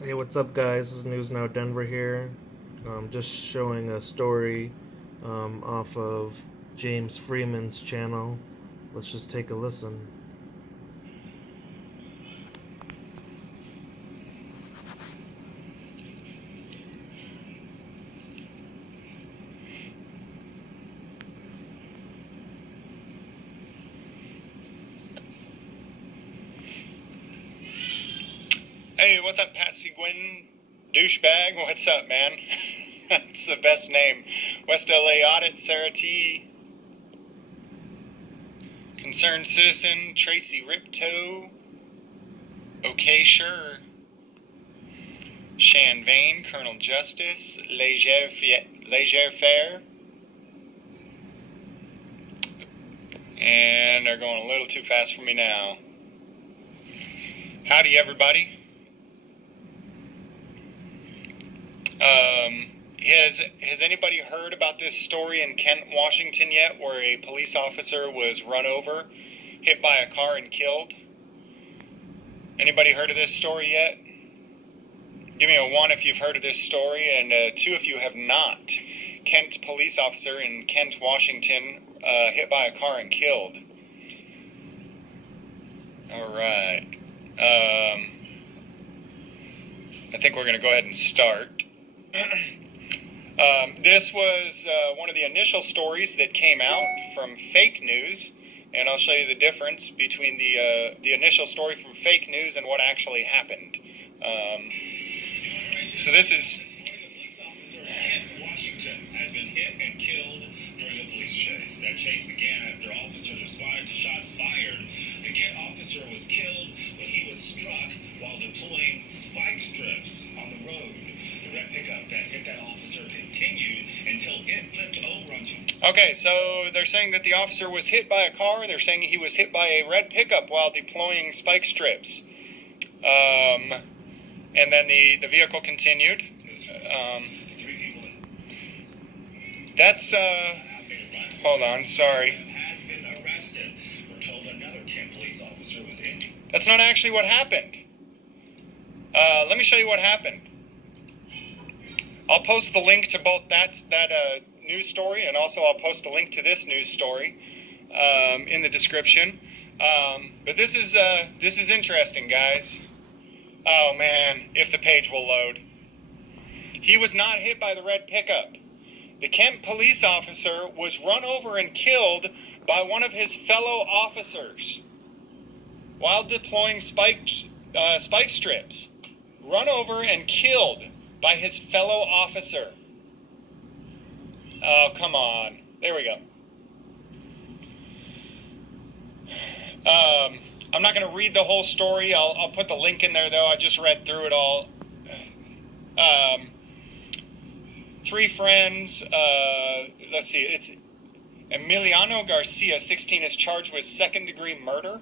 Hey, what's up, guys? This is News Now Denver here. Just showing a story off of James Freeman's channel. Let's just take a listen. Hey, what's up, Patsy Gwynn? Douchebag, what's up, man? That's the best name. West LA Audit, Sarah T. Concerned Citizen, Tracy Riptoe. Okay, sure. Shan Vane, Colonel Justice, Leger Faire. And they're going a little too fast for me now. Howdy, everybody. Has anybody heard about this story in Kent, Washington yet, where a police officer was run over, hit by a car, and killed? Anybody heard of this story yet? Give me a 1 if you've heard of this story, and 2 if you have not. Kent police officer in Kent, Washington, hit by a car and killed. All right. I think we're going to go ahead and start. This was one of the initial stories that came out from fake news, and I'll show you the difference between the initial story from fake news and what actually happened. So this is... Washington has been hit and killed during a police chase. That chase began after officers responded to shots fired. The Kent officer was killed when he was struck while deploying spike strips on the road. The red pickup that hit that officer continued until it flipped over onto... Okay, so they're saying that the officer was hit by a car. They're saying he was hit by a red pickup while deploying spike strips. And then the vehicle continued. That's, hold on, sorry. Has been arrested. We're told another Kent police officer was in. That's not actually what happened. Let me show you what happened. I'll post the link to both that news story, and also I'll post a link to this news story in the description. But this is interesting, guys. Oh man, if the page will load. He was not hit by the red pickup. The Kent police officer was run over and killed by one of his fellow officers while deploying spike strips. Run over and killed by his fellow officer. Oh, come on. There we go. I'm not going to read the whole story. I'll put the link in there, though. I just read through it all. 3 friends. Let's see. It's Emiliano Garcia, 16, is charged with second-degree murder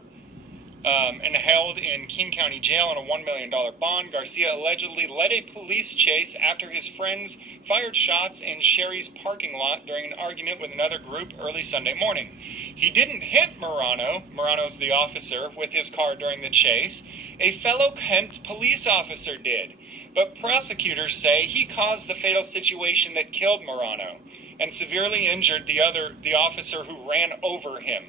and held in King County Jail on a $1 million bond. Garcia allegedly led a police chase after his friends fired shots in Sherry's parking lot during an argument with another group early Sunday morning. He didn't hit Morano's the officer, with his car during the chase. A fellow Kent police officer did. But prosecutors say he caused the fatal situation that killed Morano and severely injured the officer who ran over him.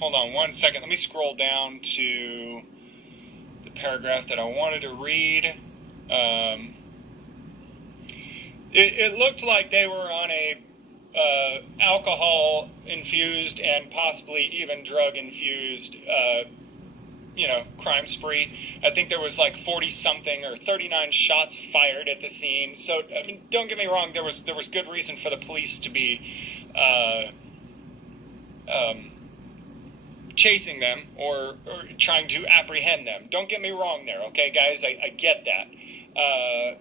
Hold on 1 second. Let me scroll down to the paragraph that I wanted to read. It looked like they were on a alcohol-infused and possibly even drug-infused crime spree. I think there was like 40-something or 39 shots fired at the scene. So, I mean, don't get me wrong, there was good reason for the police to be chasing them or trying to apprehend them. Don't get me wrong there, okay, guys? I get that.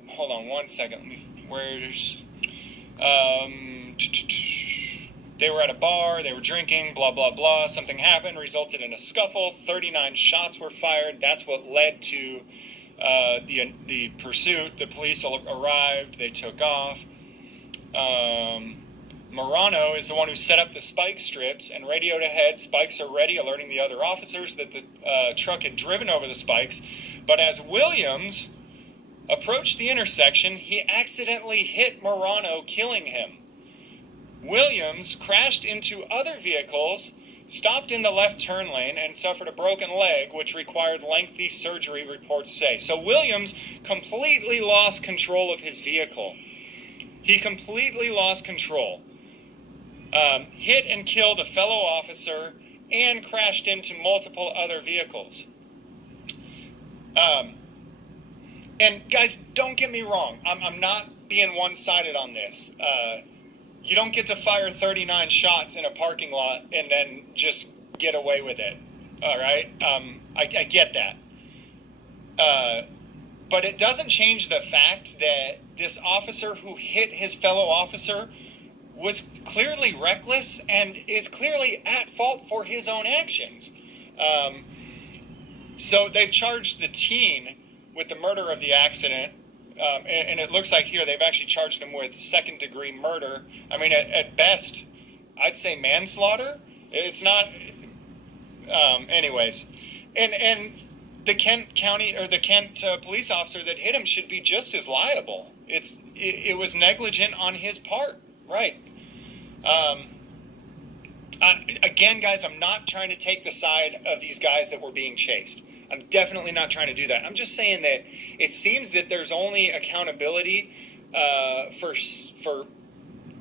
Hold on 1 second. They were at a bar, they were drinking, blah, blah, blah. Something happened, resulted in a scuffle. 39 shots were fired. That's what led to the pursuit. The police arrived. They took off. Morano is the one who set up the spike strips and radioed ahead. Spikes are ready, alerting the other officers that the truck had driven over the spikes. But as Williams approached the intersection, he accidentally hit Morano, killing him. Williams crashed into other vehicles, stopped in the left turn lane, and suffered a broken leg, which required lengthy surgery, reports say. So Williams completely lost control of his vehicle. He completely lost control. Hit and killed a fellow officer and crashed into multiple other vehicles. And guys, don't get me wrong. I'm not being one-sided on this. You don't get to fire 39 shots in a parking lot and then just get away with it. All right? I get that. But it doesn't change the fact that this officer who hit his fellow officer was clearly reckless and is clearly at fault for his own actions. So they've charged the teen with the murder of the accident. And it looks like here they've actually charged him with second-degree murder. I mean, at best, I'd say manslaughter. It's not. Anyways, and the Kent County or the Kent police officer that hit him should be just as liable. It was negligent on his part, right? Again, guys, I'm not trying to take the side of these guys that were being chased. I'm definitely not trying to do that. I'm just saying that it seems that there's only accountability for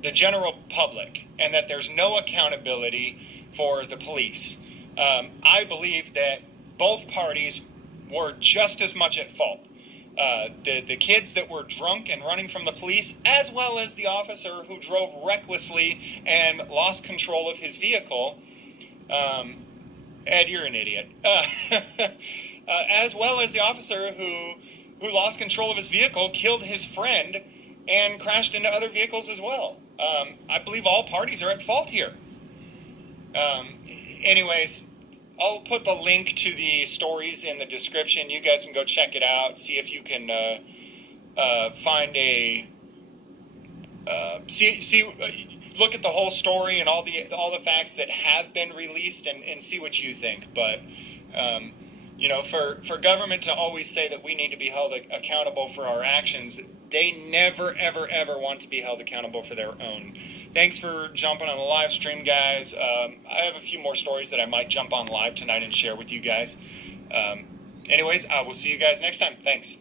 the general public, and that there's no accountability for the police. I believe that both parties were just as much at fault. The kids that were drunk and running from the police, as well as the officer who drove recklessly and lost control of his vehicle. Ed, you're an idiot. As well as the officer who lost control of his vehicle, killed his friend, and crashed into other vehicles as well. I believe all parties are at fault here. Anyways, I'll put the link to the stories in the description. You guys can go check it out. See if you can find a look at the whole story and all the facts that have been released, and see what you think. But for government to always say that we need to be held accountable for our actions, they never, ever, ever want to be held accountable for their own. Thanks for jumping on the live stream, guys. I have a few more stories that I might jump on live tonight and share with you guys. Anyways, I will see you guys next time. Thanks.